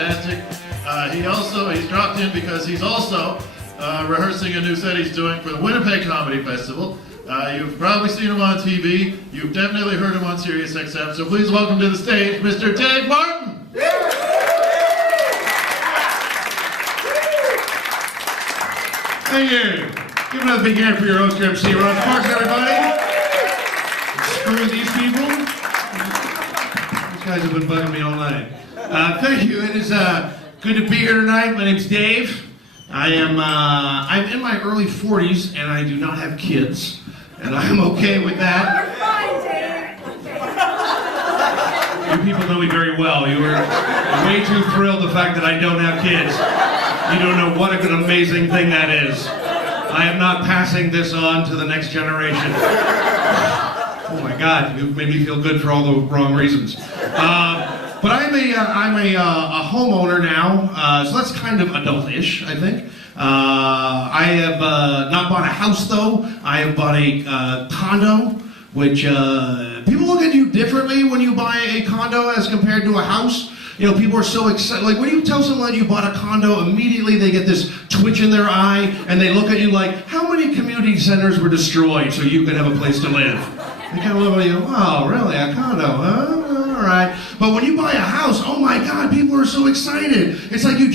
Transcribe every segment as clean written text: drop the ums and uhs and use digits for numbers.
fantastic. He's dropped in because he's also rehearsing a new set he's doing for the Winnipeg Comedy Festival. You've probably seen him on TV. You've definitely heard him on Sirius XM. So please welcome to the stage, Mr. Dave Martin. Thank you. Give another big hand for your host, MC Ron Sparks, everybody. Screw these people. These guys have been bugging me all night. Thank you. It is good to be here tonight. My name's Dave. I'm in my early 40s and I do not have kids. And I'm okay with that. You people know me very well. You were way too thrilled the fact that I don't have kids. You don't know what an amazing thing that is. I am not passing this on to the next generation. Oh my God, you made me feel good for all the wrong reasons. But I'm a homeowner now, so that's kind of adult-ish, I think. I have not bought a house though. I have bought a condo, which people look at you differently when you buy a condo as compared to a house. You know, people are so excited. Like when you tell someone you bought a condo, immediately they get this twitch in their eye and they look at you like, how many community centers were destroyed so you could have a place to live? They kind of look at you, oh, really, a condo, huh? All right. But when you buy a house, oh my God, people are so excited. It's like you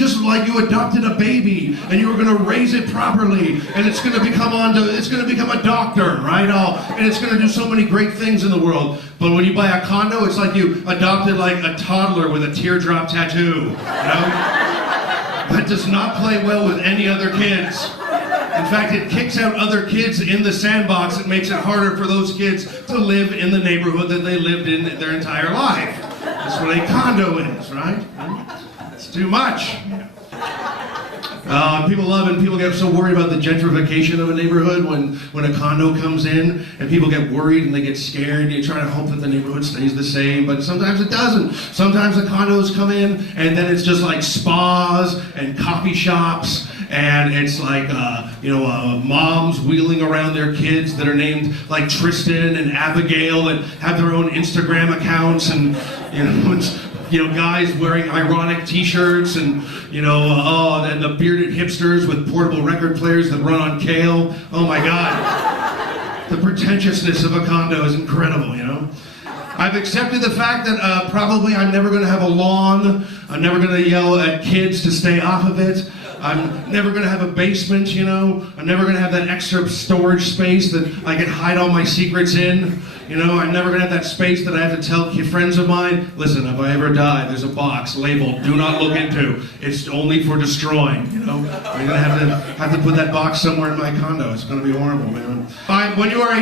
adopted a baby and you were going to raise it properly and it's going to become a doctor, right? And it's going to do so many great things in the world. But when you buy a condo, it's like you adopted like a toddler with a teardrop tattoo, you know? That does not play well with any other kids. In fact, it kicks out other kids in the sandbox. It makes it harder for those kids to live in the neighborhood that they lived in their entire life. That's what a condo is, right? It's too much. People get so worried about the gentrification of a neighborhood when a condo comes in, and people get worried and they get scared. You try to hope that the neighborhood stays the same, but sometimes it doesn't. Sometimes the condos come in, and then it's just like spas and coffee shops, and it's like moms wheeling around their kids that are named like Tristan and Abigail that have their own Instagram accounts, and guys wearing ironic T-shirts, and and the bearded hipsters with portable record players that run on kale. Oh my God, the pretentiousness of a condo is incredible. I've accepted the fact that probably I'm never going to have a lawn. I'm never going to yell at kids to stay off of it. I'm never going to have a basement, I'm never going to have that extra storage space that I can hide all my secrets in. I'm never going to have that space that I have to tell friends of mine, listen, if I ever die, there's a box labeled, do not look into. It's only for destroying, I'm going to have to put that box somewhere in my condo. It's going to be horrible, man. When you are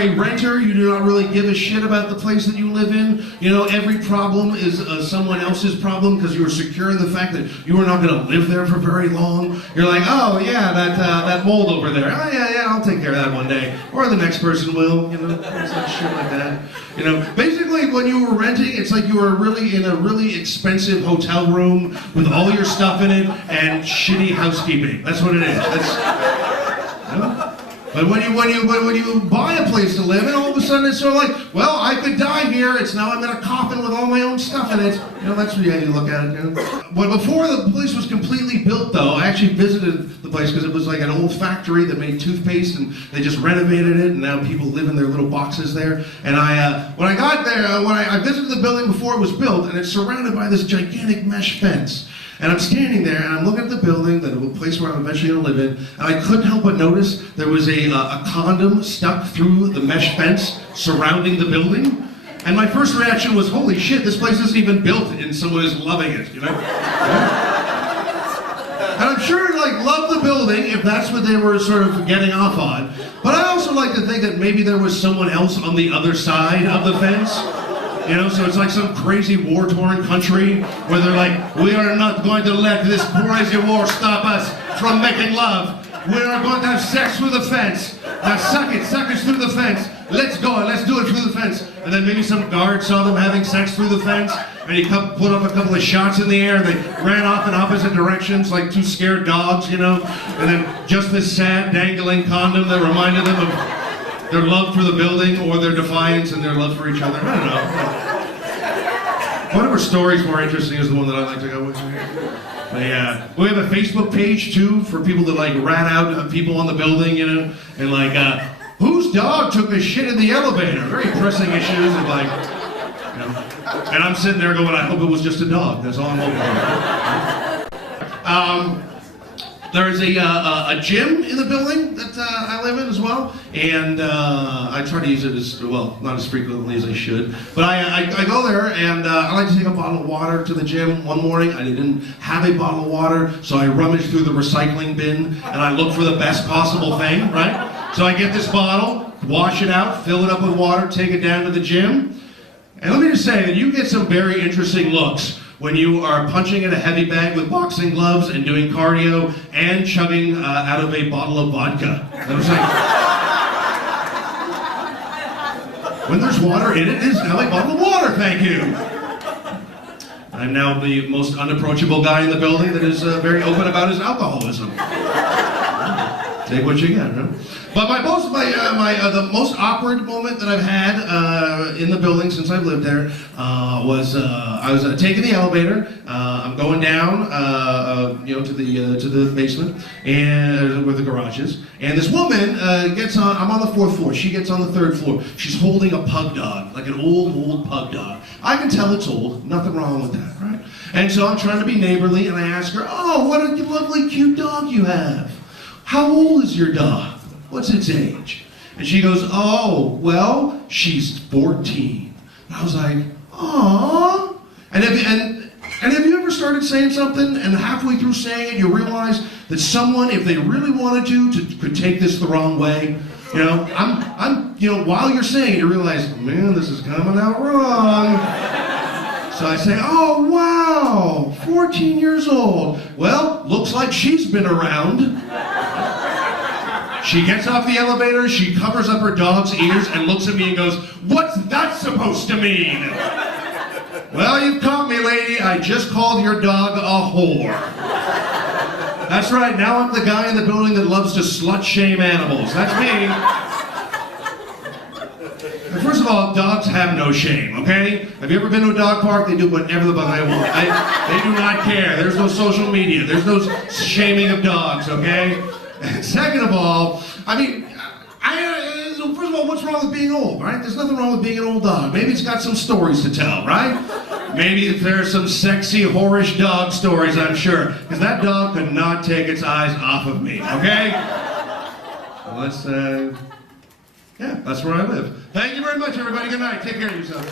a renter, you do not really give a shit about the place that you live in. Every problem is someone else's problem because you are secure in the fact that you are not going to live there for very long. You're like, oh yeah, that mold over there. Oh yeah, I'll take care of that one day. Or the next person will, shit like that. Basically when you were renting, it's like you were really in a really expensive hotel room with all your stuff in it and shitty housekeeping. That's what it is. But when you buy a place to live in, all of a sudden it's sort of like, well, I could die here. It's now I'm in a coffin with all my own stuff in it. That's what you look at it. But before the place was completely built, though, I actually visited the place because it was like an old factory that made toothpaste, and they just renovated it, and now people live in their little boxes there. And when I got there, I visited the building before it was built, and it's surrounded by this gigantic mesh fence. And I'm standing there, and I'm looking at the building, the place where I'm eventually going to live in, and I couldn't help but notice there was a condom stuck through the mesh fence surrounding the building. And my first reaction was, holy shit, this place isn't even built, and someone is loving it, And I'm sure, love the building, if that's what they were sort of getting off on. But I also like to think that maybe there was someone else on the other side of the fence. So it's like some crazy war-torn country where they're like, we are not going to let this crazy war stop us from making love. We are going to have sex through the fence. Now suck it through the fence. Let's go, let's do it through the fence. And then maybe some guard saw them having sex through the fence, and he put up a couple of shots in the air, and they ran off in opposite directions like two scared dogs, And then just this sad dangling condom that reminded them of their love for the building or their defiance and their love for each other. I don't know. Whatever story's more interesting is the one that I like to go with. But yeah, we have a Facebook page too for people that like rat out people on the building, you know, and like, whose dog took a shit in the elevator? Very pressing issues, and like, you know, and I'm sitting there going, I hope it was just a dog. That's all I'm hoping for. There's a gym in the building that I live in as well, and I try to use it as, well, not as frequently as I should, but I go there and I like to take a bottle of water to the gym. One morning I didn't have a bottle of water, so I rummaged through the recycling bin and I look for the best possible thing, right? So I get this bottle, wash it out, fill it up with water, take it down to the gym, and let me just say that you get some very interesting looks when you are punching in a heavy bag with boxing gloves and doing cardio and chugging out of a bottle of vodka. I'm saying, when there's water in it, it's now a bottle of water, thank you. I'm now the most unapproachable guy in the building that is very open about his alcoholism. Take what you get, huh? But the most awkward moment that I've had in the building since I've lived there was I was taking the elevator. I'm going down, you know, to the basement and where the garage is. And this woman gets on. I'm on the 4th floor. She gets on the 3rd floor. She's holding a pug dog, like an old pug dog. I can tell it's old. Nothing wrong with that, right? And so I'm trying to be neighborly, and I ask her, "Oh, what a lovely, cute dog you have. How old is your dog? What's its age?" And she goes, "Oh, well, she's 14. And I was like, "Aww." And have you ever started saying something and halfway through saying it, you realize that someone, if they really wanted to could take this the wrong way? You know, you know, while you're saying it, you realize, man, this is coming out wrong. So I say, "Oh, wow, 14 years old. Well, looks like she's been around." She gets off the elevator, she covers up her dog's ears and looks at me and goes, "What's that supposed to mean?" "Well, you've caught me, lady. I just called your dog a whore." That's right, now I'm the guy in the building that loves to slut shame animals. That's me. First of all, dogs have no shame, okay? Have you ever been to a dog park? They do whatever the fuck they want. They do not care. There's no social media. There's no shaming of dogs, okay? And second of all, I mean, first of all, what's wrong with being old, right? There's nothing wrong with being an old dog. Maybe it's got some stories to tell, right? Maybe if there's some sexy, whorish dog stories, I'm sure. Because that dog could not take its eyes off of me, okay? Well, that's, yeah, that's where I live. Thank you very much, everybody. Good night. Take care of yourselves.